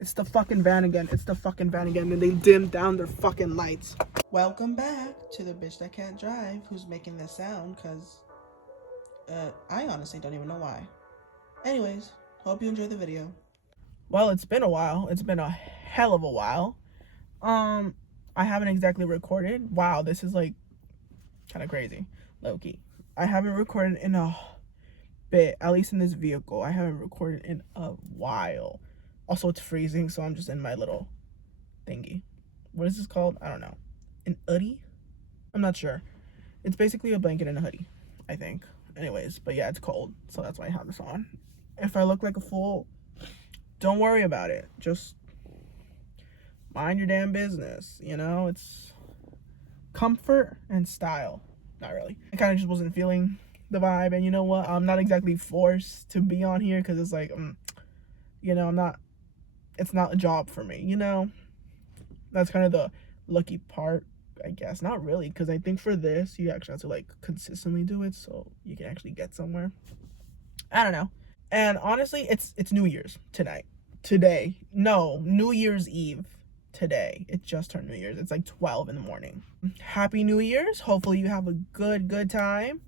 It's the fucking van again. It's the fucking van again. And they dimmed down their fucking lights. Welcome back to the bitch that can't drive who's making this sound, because I honestly don't even know why. Anyways, hope you enjoyed the video. Well, it's been a while. It's been a hell of a while. I haven't exactly recorded. Wow, this is like kind of crazy. Low-key. I haven't recorded in a bit, at least in this vehicle. I haven't recorded in a while. Also, it's freezing, so I'm just in my little thingy. What is this called? I don't know. An hoodie? I'm not sure. It's basically a blanket and a hoodie, I think. Anyways, but yeah, it's cold, so that's why I have this on. If I look like a fool, don't worry about it. Just mind your damn business, you know? It's comfort and style. Not really. I kind of just wasn't feeling the vibe, and you know what? I'm not exactly forced to be on here because it's like, you know, it's not a job for me, you know? That's kind of the lucky part, I guess. Not really, because I think for this, you actually have to, like, consistently do it so you can actually get somewhere. I don't know. And honestly, it's New Year's tonight. Today. No, New Year's Eve today. It just turned New Year's. It's like 12 in the morning. Happy New Year's. Hopefully you have a good time.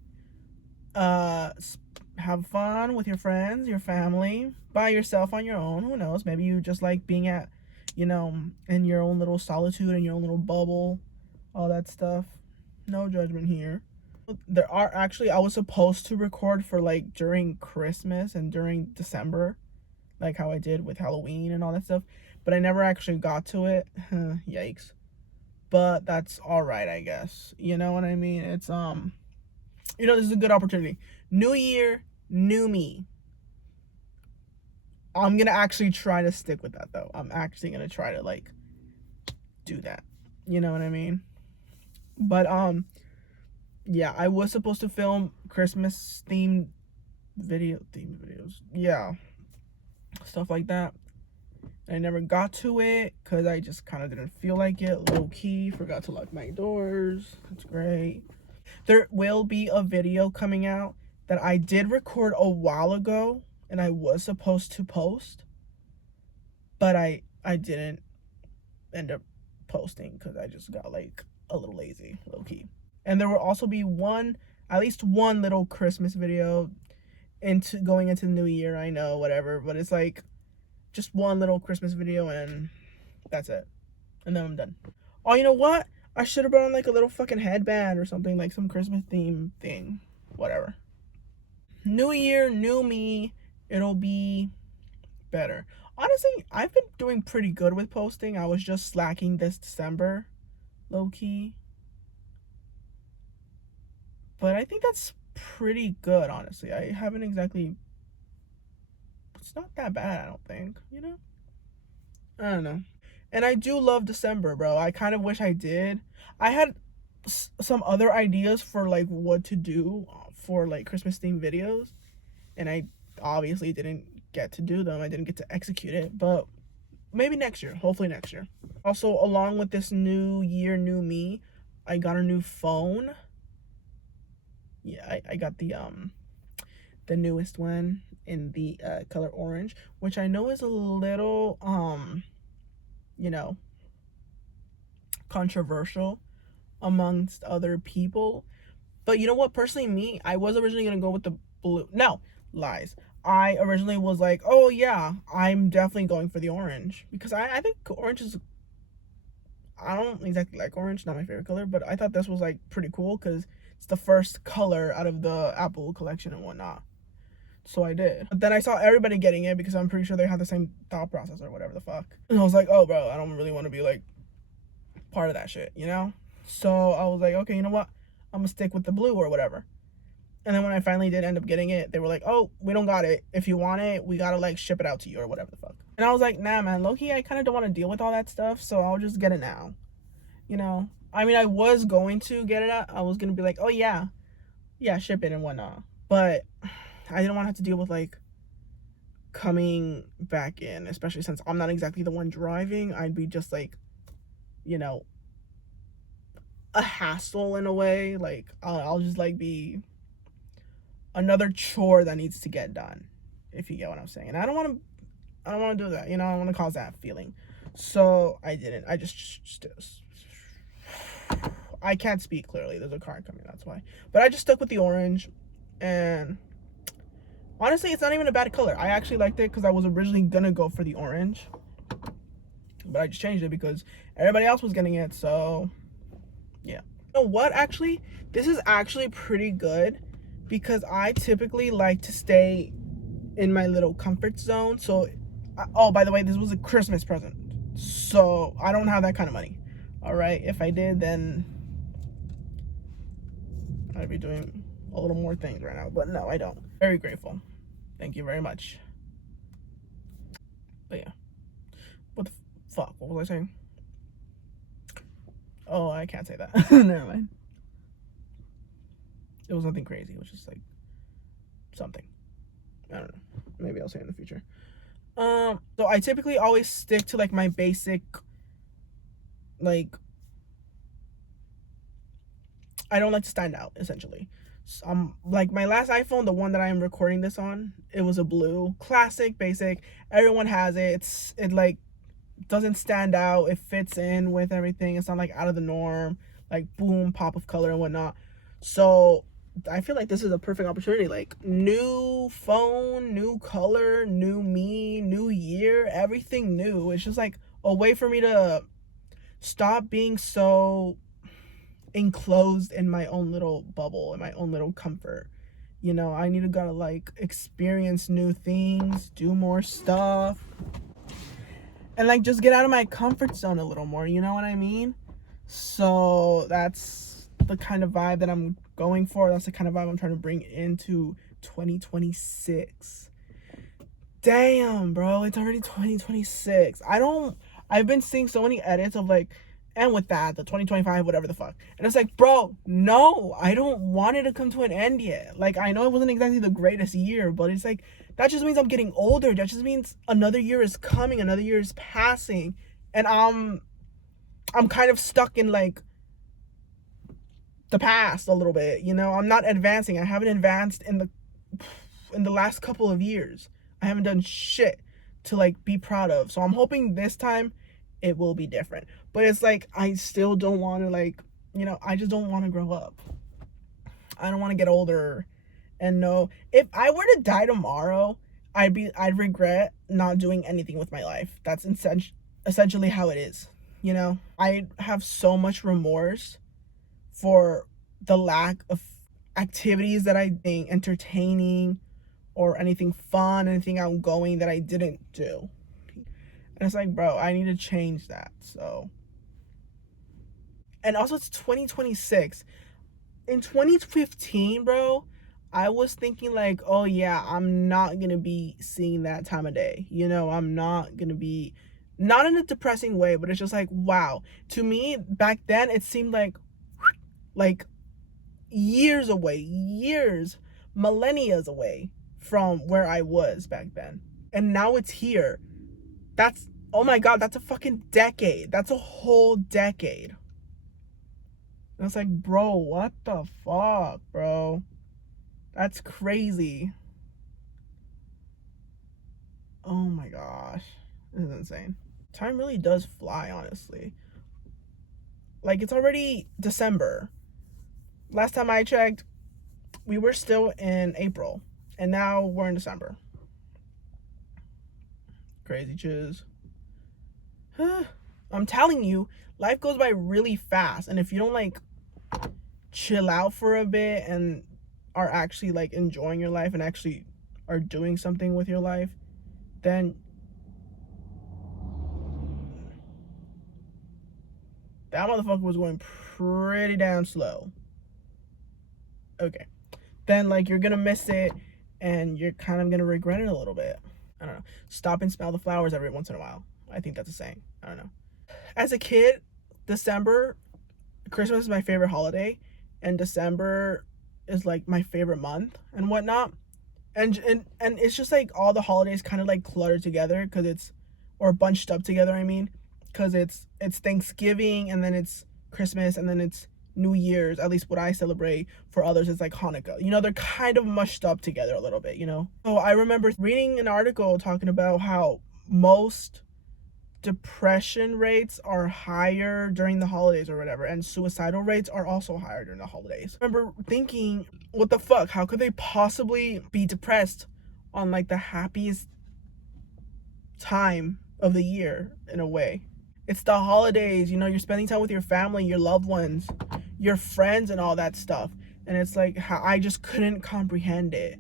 Have fun with your friends, your family, by yourself on your own. Who knows? Maybe you just like being at, you know, in your own little solitude, in your own little bubble, all that stuff. No judgment here. There are actually, I was supposed to record for like during Christmas and during December, like how I did with Halloween and all that stuff, but I never actually got to it. Yikes. But that's all right, I guess. You know what I mean? It's you know, this is a good opportunity. New year, new me. I'm gonna actually try to stick with that though. I'm actually gonna try to like do that. You know what I mean? But yeah, I was supposed to film Christmas themed videos. Yeah. Stuff like that. I never got to it because I just kind of didn't feel like it. Low key, forgot to lock my doors. That's great. There will be a video coming out that I did record a while ago and I was supposed to post, but I didn't end up posting because I just got like a little lazy, low key. And there will also be at least one little Christmas video going into the new year. I know, whatever, but it's like just one little Christmas video and that's it. And then I'm done. Oh, you know what? I should have brought on like a little fucking headband or something, like some Christmas theme thing. Whatever. New year, new me. It'll be better. Honestly, I've been doing pretty good with posting. I was just slacking this December, low key. But I think that's pretty good, honestly. I haven't exactly. It's not that bad, I don't think, you know? I don't know. And I do love December, bro. I kind of wish I did. I had some other ideas for like what to do for like Christmas themed videos, and I obviously didn't get to do them. I didn't get to execute it, but maybe next year. Hopefully next year. Also, along with this new year, new me, I got a new phone. Yeah, I got the newest one in the color orange, which I know is a little you know, controversial amongst other people. But you know what? Personally, me, I was originally going to go with the blue. No, lies. I originally was like, oh yeah, I'm definitely going for the orange. Because I think orange is, I don't exactly like orange, not my favorite color, but I thought this was like pretty cool because it's the first color out of the Apple collection and whatnot. So I did. But then I saw everybody getting it because I'm pretty sure they had the same thought process or whatever the fuck. And I was like, oh bro, I don't really want to be like part of that shit, you know? So I was like, okay, you know what? I'm gonna stick with the blue or whatever. And then when I finally did end up getting it, they were like, oh, we don't got it. If you want it, we gotta like ship it out to you or whatever the fuck. And I was like, nah, man, low-key, I kind of don't want to deal with all that stuff, so I'll just get it now. You know? I mean, I was going to get it out. I was gonna be like, oh yeah, ship it and whatnot. But I didn't want to have to deal with like coming back in, especially since I'm not exactly the one driving. I'd be just like, you know, a hassle in a way. Like I'll just like be another chore that needs to get done, if you get what I'm saying. And I don't want to I don't want to do that. You know, I don't want to cause that feeling. So I didn't. I just I can't speak clearly. There's a car coming, that's why. But I just stuck with the orange. And honestly, it's not even a bad color. I actually liked it because I was originally going to go for the orange. But I just changed it because everybody else was getting it. So, yeah. You know what, actually? This is actually pretty good because I typically like to stay in my little comfort zone. So, oh, by the way, this was a Christmas present. So, I don't have that kind of money. All right? If I did, then I'd be doing a little more things right now. But no, I don't. Very grateful. Thank you very much. But yeah. What the fuck? What was I saying? Oh, I can't say that. Never mind. It was nothing crazy. It was just like something. I don't know. Maybe I'll say it in the future. So I typically always stick to like my basic, like, I don't like to stand out, essentially. So, like my last iPhone, the one that I am recording this on, it was a blue, classic, basic. Everyone has it. It like doesn't stand out. It fits in with everything. It's not like out of the norm, like boom, pop of color and whatnot. So I feel like this is a perfect opportunity. Like new phone, new color, new me, new year, everything new. It's just like a way for me to stop being so enclosed in my own little bubble, in my own little comfort. You know, I need to gotta like experience new things, do more stuff, and like just get out of my comfort zone a little more, you know what I mean? So that's the kind of vibe that I'm going for. That's the kind of vibe I'm trying to bring into 2026. Damn, bro, it's already 2026. I've been seeing so many edits of like, and with that, the 2025, whatever the fuck. And it's like, bro, no, I don't want it to come to an end yet. Like, I know it wasn't exactly the greatest year, but it's like, that just means I'm getting older. That just means another year is coming, another year is passing. And I'm kind of stuck in like the past a little bit, you know? I'm not advancing. I haven't advanced in the last couple of years. I haven't done shit to like be proud of. So I'm hoping this time it will be different. But it's like I still don't want to like, you know, I just don't want to grow up. I don't want to get older. And no, if I were to die tomorrow, I'd regret not doing anything with my life. That's essentially how it is. You know, I have so much remorse for the lack of activities that I think entertaining or anything fun, anything outgoing that I didn't do. And it's like, bro, I need to change that. So, and also it's 2026. In 2015, bro, I was thinking like, oh yeah, I'm not gonna be seeing that time of day. You know, I'm not gonna be, not in a depressing way, but it's just like, wow. To me, back then, it seemed like years away, years, millennia away from where I was back then. And now it's here. That's, oh my God, that's a fucking decade. That's a whole decade. And it's like, bro, what the fuck, bro? That's crazy. Oh my gosh. This is insane. Time really does fly, honestly. Like, it's already December. Last time I checked, we were still in April. And now we're in December. Crazy chiz. I'm telling you, life goes by really fast. And if you don't, like, chill out for a bit and are actually, like, enjoying your life and actually are doing something with your life, then that motherfucker was going pretty damn slow. Okay. Then, like, you're gonna miss it and you're kind of gonna regret it a little bit. I don't know. Stop and smell the flowers every once in a while. I think that's a saying. I don't know. As a kid, December, Christmas is my favorite holiday, and December is like my favorite month and whatnot. And it's just like all the holidays kind of like cluttered together because it's, or bunched up together, I mean, because it's Thanksgiving and then it's Christmas and then it's New Year's, at least what I celebrate. For others, it's like Hanukkah. You know, they're kind of mushed up together a little bit, you know? So I remember reading an article talking about how most depression rates are higher during the holidays or whatever, and suicidal rates are also higher during the holidays. I remember thinking, what the fuck? How could they possibly be depressed on like the happiest time of the year in a way? It's the holidays, you know, you're spending time with your family, your loved ones, your friends, and all that stuff. And it's like, how I just couldn't comprehend it,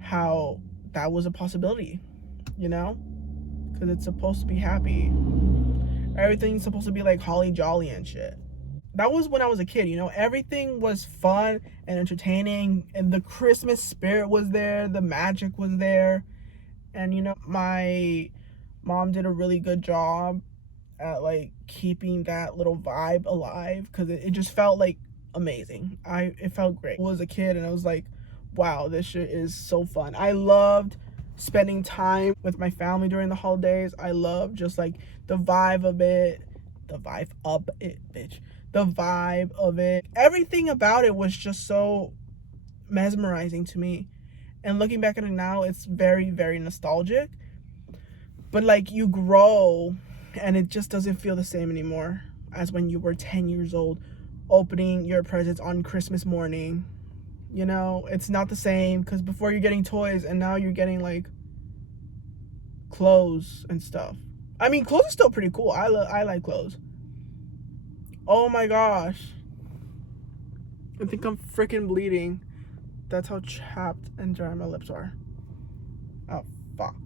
how that was a possibility, you know? Because it's supposed to be happy. Everything's supposed to be like holly jolly and shit. That was when I was a kid, you know? Everything was fun and entertaining, and the Christmas spirit was there, the magic was there. And, you know, my mom did a really good job at like keeping that little vibe alive, because it just felt like amazing. It felt great. I was a kid and I was like, wow, this shit is so fun. I loved spending time with my family during the holidays. I loved just like the vibe of it. The vibe of it, bitch. The vibe of it. Everything about it was just so mesmerizing to me. And looking back at it now, it's very, very nostalgic. But like, you grow and it just doesn't feel the same anymore as when you were 10 years old opening your presents on Christmas morning. You know, it's not the same, because before you're getting toys and now you're getting like clothes and stuff. I mean, clothes are still pretty cool. I like clothes. Oh my gosh, I think I'm freaking bleeding. That's how chapped and dry my lips are. Oh fuck.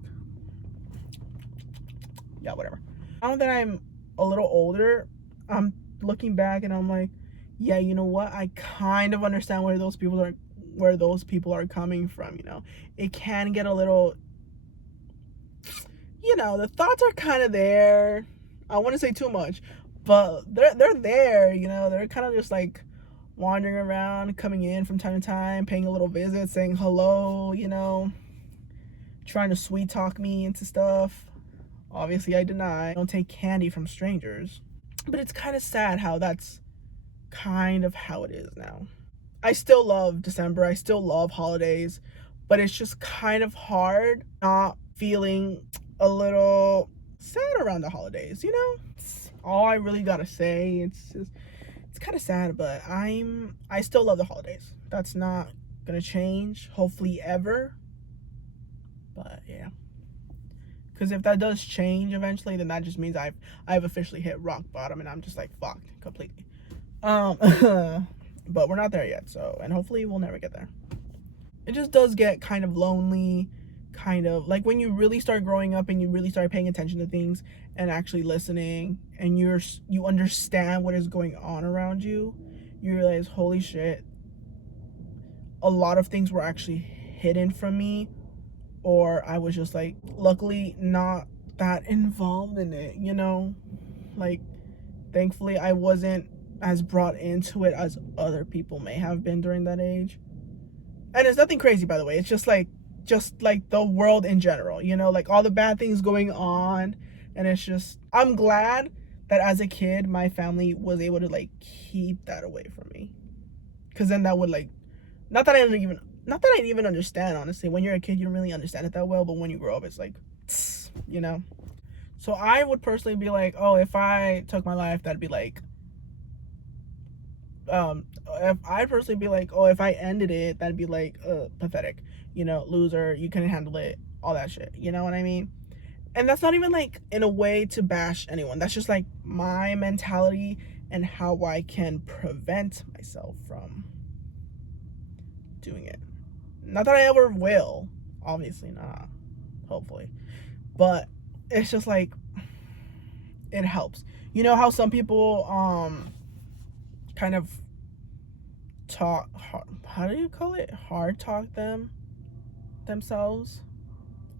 Yeah, whatever. Now that I'm a little older, I'm looking back and I'm like, yeah, you know what? I kind of understand where those people are coming from, you know. It can get a little, you know, the thoughts are kind of there. I wouldn't say too much, but they're there, you know. They're kind of just like wandering around, coming in from time to time, paying a little visit, saying hello, you know, trying to sweet talk me into stuff. Obviously, I deny. I don't take candy from strangers. But it's kind of sad how that's kind of how it is now. I still love December. I still love holidays. But it's just kind of hard not feeling a little sad around the holidays, you know? It's all I really gotta say. It's kind of sad, but I still love the holidays. That's not gonna change, hopefully ever. But yeah. Because if that does change eventually, then that just means I've officially hit rock bottom and I'm just like fucked completely. But we're not there yet, so, and hopefully we'll never get there. It just does get kind of lonely, kind of like when you really start growing up and you really start paying attention to things and actually listening, and you understand what is going on around you. You realize, holy shit, a lot of things were actually hidden from me, or I was just like, luckily not that involved in it, you know? Like, thankfully I wasn't as brought into it as other people may have been during that age. And it's nothing crazy, by the way. It's just like the world in general, you know, like all the bad things going on. And it's just, I'm glad that as a kid my family was able to like keep that away from me, because then that would like, not that I didn't even understand, honestly. When you're a kid, you don't really understand it that well, but when you grow up, it's like, you know. So I would personally be like, oh, if I took my life, that'd be like, if I personally be like, oh, if I ended it, that'd be like, pathetic, you know, loser, you couldn't handle it, all that shit, you know what I mean? And that's not even like in a way to bash anyone. That's just like my mentality and how I can prevent myself from doing it. Not that I ever will, obviously not, hopefully, but it's just like, it helps. You know how some people kind of talk, how do you call it, hard talk themselves?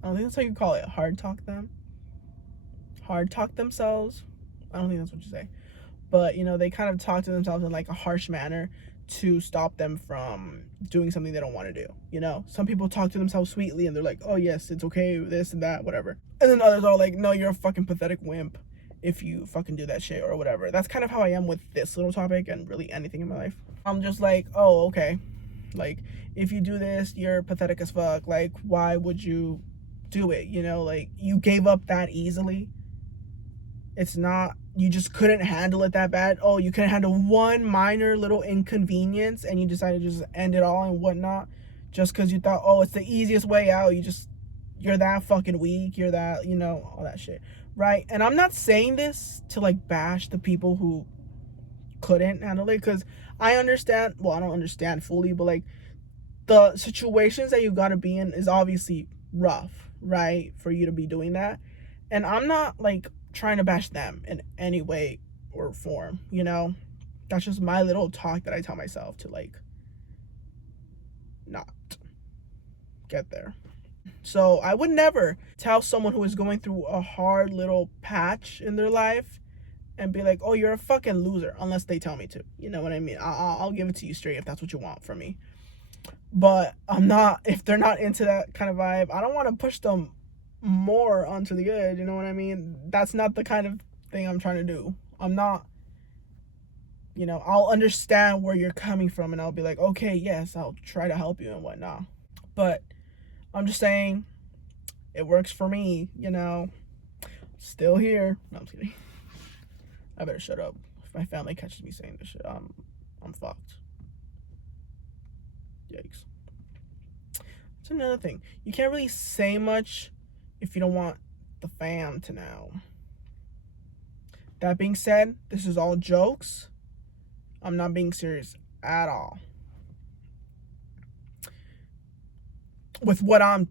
I don't think that's how you call it. Hard talk themselves. I don't think that's what you say. But, you know, they kind of talk to themselves in like a harsh manner to stop them from doing something they don't want to do. You know, some people talk to themselves sweetly and they're like, oh yes, it's okay, this and that, whatever. And then others are like, no, you're a fucking pathetic wimp if you fucking do that shit or whatever. That's kind of how I am with this little topic and really anything in my life. I'm just like, oh, okay. Like, if you do this, you're pathetic as fuck. Like, why would you do it, like you gave up that easily. It's not, you just couldn't handle it that bad. Oh, you couldn't handle one minor little inconvenience and you decided to just end it all and whatnot just because you thought, oh, it's the easiest way out. You're that fucking weak. You're that, all that shit. Right? And I'm not saying this to like bash the people who couldn't handle it, because I understand, well, I don't understand fully, but like the situations that you gotta be in is obviously rough, right? For you to be doing that. And I'm not like trying to bash them in any way or form, That's just my little talk that I tell myself to like not get there. So I would never tell someone who is going through a hard little patch in their life and be like, oh, you're a fucking loser, unless they tell me to. You know what I mean? I'll give it to you straight if that's what you want from me. But I'm not, if they're not into that kind of vibe, I don't want to push them more onto the edge, you know what I mean? That's not the kind of thing I'm trying to do. I'm not, I'll understand where you're coming from and I'll be like, okay, yes, I'll try to help you and whatnot. But I'm just saying, it works for me, Still here. No, I'm just kidding. I better shut up. If my family catches me saying this shit, I'm fucked. Yikes. That's another thing. You can't really say much if you don't want the fam to know. That being said, this is all jokes. I'm not being serious at all. With what I'm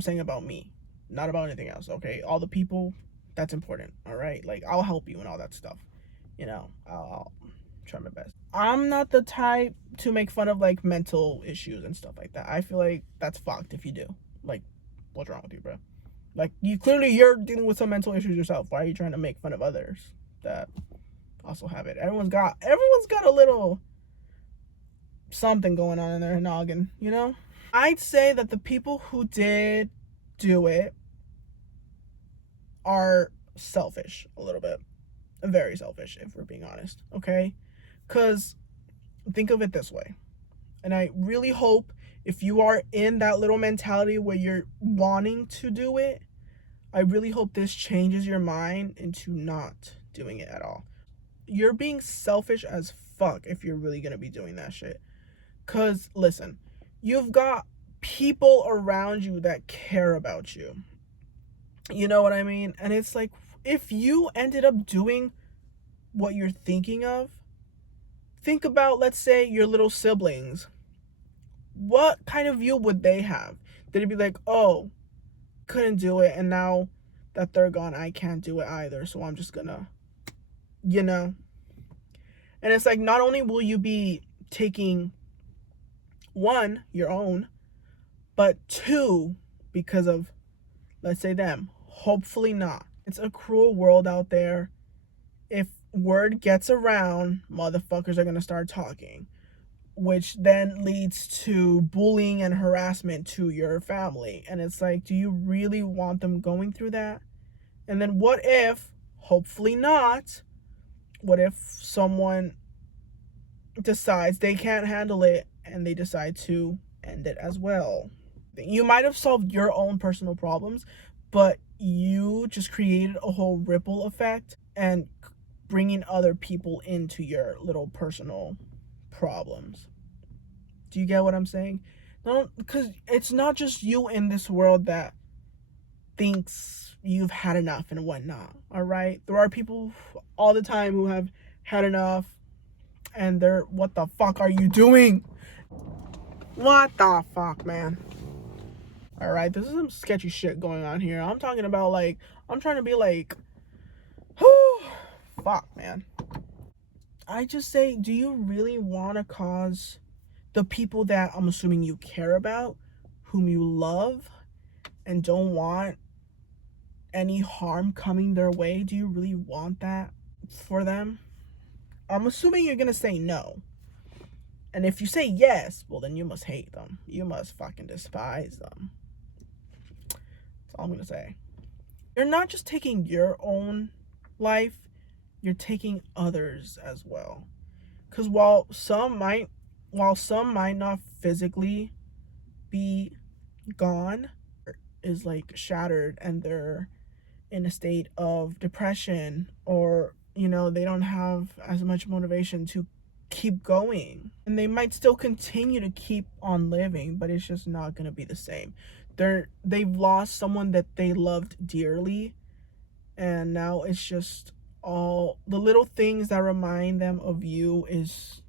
saying about me, not about anything else. Okay, all the people, that's important. All right, like I'll help you and all that stuff. I'll try my best. I'm not the type to make fun of like mental issues and stuff like that. I feel like that's fucked if you do. Like, what's wrong with you, bro? Like, you're dealing with some mental issues yourself. Why are you trying to make fun of others that also have it? Everyone's got a little something going on in their noggin, I'd say that the people who did do it are selfish a little bit. Very selfish, if we're being honest, okay? Because think of it this way. And I really hope if you are in that little mentality where you're wanting to do it, I really hope this changes your mind into not doing it at all. You're being selfish as fuck if you're really going to be doing that shit. Because, listen, you've got people around you that care about you. You know what I mean? And it's like, if you ended up doing what you're thinking of, think about, let's say, your little siblings. What kind of view would they have? They'd be like, oh, couldn't do it, and now that they're gone, I can't do it either, so I'm just gonna, And it's like, not only will you be taking, one, your own, but two, because of, let's say, them. Hopefully not. It's a cruel world out there. If word gets around, motherfuckers are gonna start talking, which then leads to bullying and harassment to your family. And it's like, do you really want them going through that? And then what if, hopefully not, what if someone decides they can't handle it and they decide to end it as well? You might have solved your own personal problems, but you just created a whole ripple effect and bringing other people into your little personal problems. Do you get what I'm saying? No, because it's not just you in this world that thinks you've had enough and whatnot. All right, there are people all the time who have had enough, and they're, what the fuck are you doing? What the fuck, man? All right, this is some sketchy shit going on here. I'm talking about, like, I'm trying to be like, whew, fuck, man. I just say, do you really want to cause the people that I'm assuming you care about, whom you love, and don't want any harm coming their way, do you really want that for them? I'm assuming you're gonna say no. And if you say yes, well, then you must hate them. You must fucking despise them. That's all I'm gonna say. You're not just taking your own life, you're taking others as well. Because while some might not physically be gone, is like shattered and they're in a state of depression, or they don't have as much motivation to keep going, and they might still continue to keep on living, but it's just not going to be the same. They've lost someone that they loved dearly, and now it's just all the little things that remind them of you is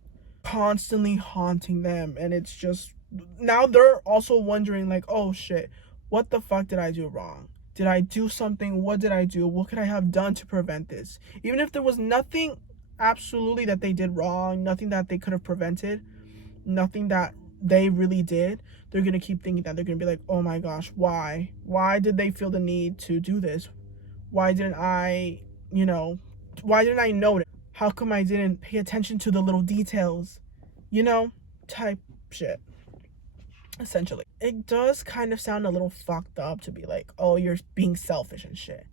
constantly haunting them. And it's just, now they're also wondering like, oh shit, what the fuck did I do wrong? Did I do something? What did I do? What could I have done to prevent this? Even if there was nothing absolutely that they did wrong, nothing that they could have prevented, nothing that they really did, they're gonna keep thinking that. They're gonna be like, oh my gosh, why did they feel the need to do this? Why didn't I, why didn't I notice? How come I didn't pay attention to the little details? Type shit. Essentially, it does kind of sound a little fucked up to be like, oh, you're being selfish and shit.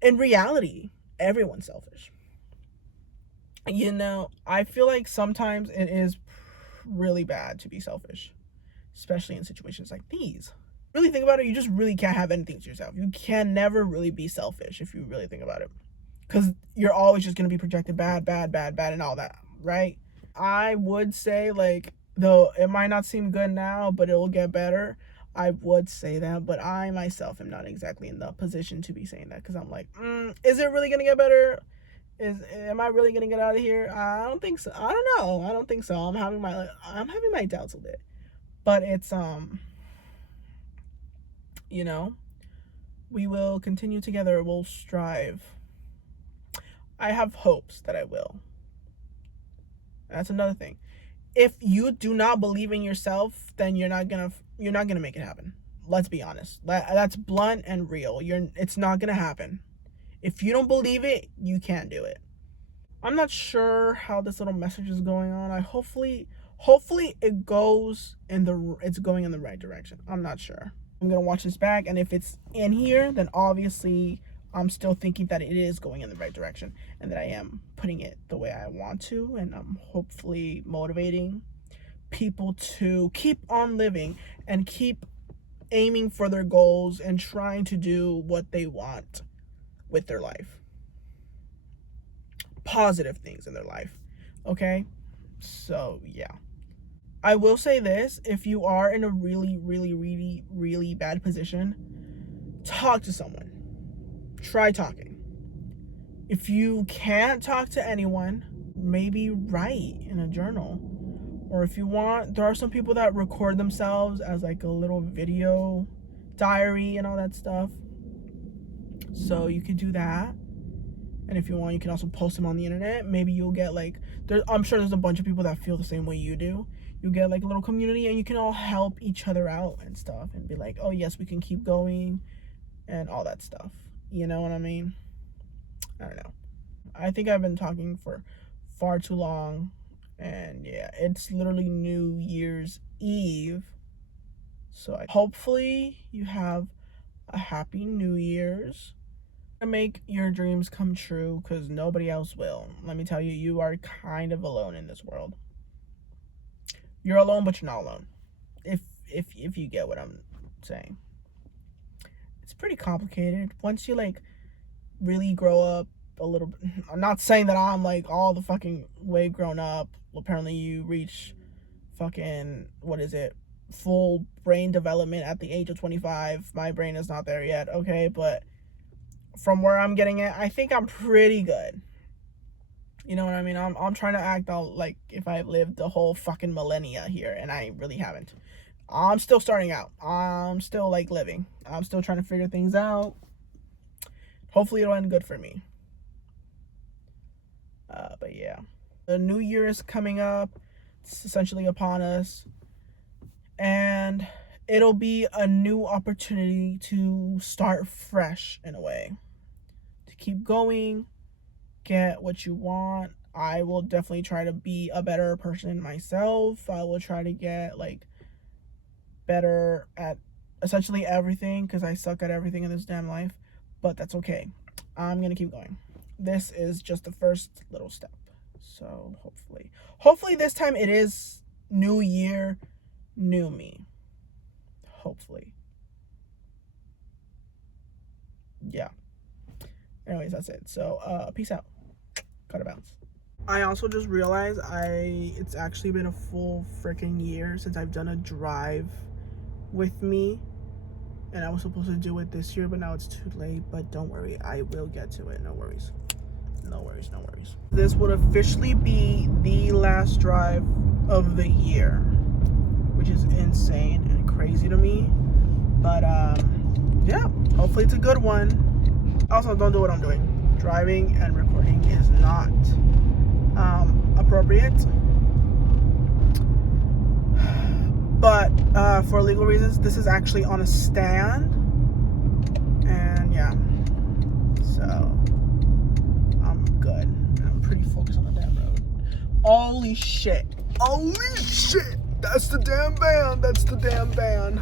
In reality, everyone's selfish. I feel like sometimes it is really bad to be selfish, especially in situations like these. Really think about it, you just really can't have anything to yourself. You can never really be selfish if you really think about it, because you're always just going to be projected bad, and all that, right? I would say, like, though it might not seem good now, but it will get better, I would say that, but I myself am not exactly in the position to be saying that, because I'm like, is it really going to get better? Am I really going to get out of here? I don't think so. I don't know. I don't think so. I'm having my doubts a bit. But it's we will continue together. We'll strive. I have hopes that I will. That's another thing. If you do not believe in yourself, then you're not gonna make it happen. Let's be honest. That's blunt and real. It's not gonna happen. If you don't believe it, you can't do it. I'm not sure how this little message is going on. Hopefully it's going in the right direction. I'm not sure. I'm gonna watch this back, and if it's in here, then obviously I'm still thinking that it is going in the right direction and that I am putting it the way I want to, and I'm hopefully motivating people to keep on living and keep aiming for their goals and trying to do what they want with their life. Positive things in their life. Okay? So, yeah. I will say this, if you are in a really, really, really, really bad position, talk to someone. Try talking. If you can't talk to anyone, maybe write in a journal. Or if you want, there are some people that record themselves as like a little video diary and all that stuff. So you could do that. And if you want, you can also post them on the internet. Maybe you'll get like, I'm sure there's a bunch of people that feel the same way you do. You'll get like a little community, and you can all help each other out and stuff, and be like, oh yes, we can keep going and all that stuff. You know what I mean? I don't know. I think I've been talking for far too long. And yeah, it's literally New Year's Eve. So hopefully you have a happy New Year's. Make your dreams come true, because nobody else will. Let me tell you, you are kind of alone in this world. You're alone, but you're not alone. If you get what I'm saying. It's pretty complicated. Once you like really grow up a little bit. I'm not saying that I'm like all the fucking way grown up. Apparently you reach fucking, what is it, full brain development at the age of 25. My brain is not there yet, okay? But from where I'm getting it, I think I'm pretty good. You know what I mean? I'm trying to act out like if I've lived the whole fucking millennia here, and I really haven't. I'm still starting out. I'm still like living. I'm still trying to figure things out. Hopefully it'll end good for me. But yeah. The new year is coming up. It's essentially upon us. And it'll be a new opportunity to start fresh in a way. To keep going, get what you want. I will definitely try to be a better person myself. I will try to get like better at essentially everything, because I suck at everything in this damn life. But that's okay. I'm gonna keep going. This is just the first little step. So hopefully this time it is new year, new me. Hopefully. yeah. Anyways, that's it. So peace out. Gotta bounce. I also just realized it's actually been a full freaking year since I've done a drive with me, and I was supposed to do it this year, but now it's too late. But don't worry, I will get to it. No worries. No worries, no worries. This would officially be the last drive of the year, which is insane and crazy to me. But yeah, hopefully it's a good one. Also, don't do what I'm doing. Driving and recording is not appropriate. But for legal reasons, this is actually on a stand. And yeah, so I'm good. I'm pretty focused on the damn road. Holy shit. Holy shit. That's the damn van. That's the damn van.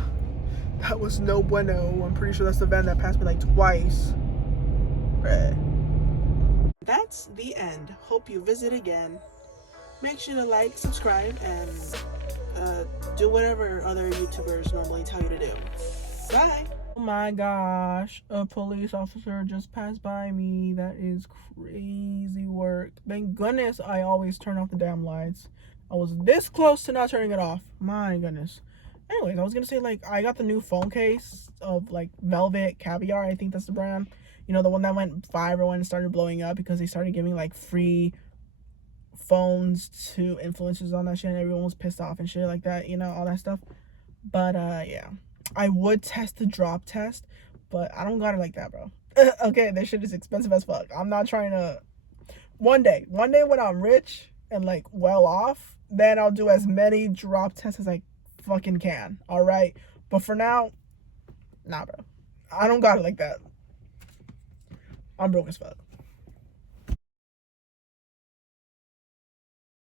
That was no bueno. I'm pretty sure that's the van that passed me like twice. Bruh. That's the end. Hope you visit again. Make sure to like, subscribe, and do whatever other YouTubers normally tell you to do. Bye. Oh my gosh, a police officer just passed by me. That is crazy work. Thank goodness I always turn off the damn lights. I was this close to not turning it off. My goodness. Anyways, I was gonna say, like, I got the new phone case of like Velvet Caviar. I think that's the brand. You know, the one that went viral and started blowing up because they started giving like free phones to influencers on that shit, and everyone was pissed off and shit like that, you know, all that stuff. But yeah, I would test the drop test, but I don't got it like that, bro. Okay, this shit is expensive as fuck. I'm not trying to. One day when I'm rich and like well off, then I'll do as many drop tests as I fucking can. All right, but for now, nah, bro. I don't got it like that. I'm broke as fuck.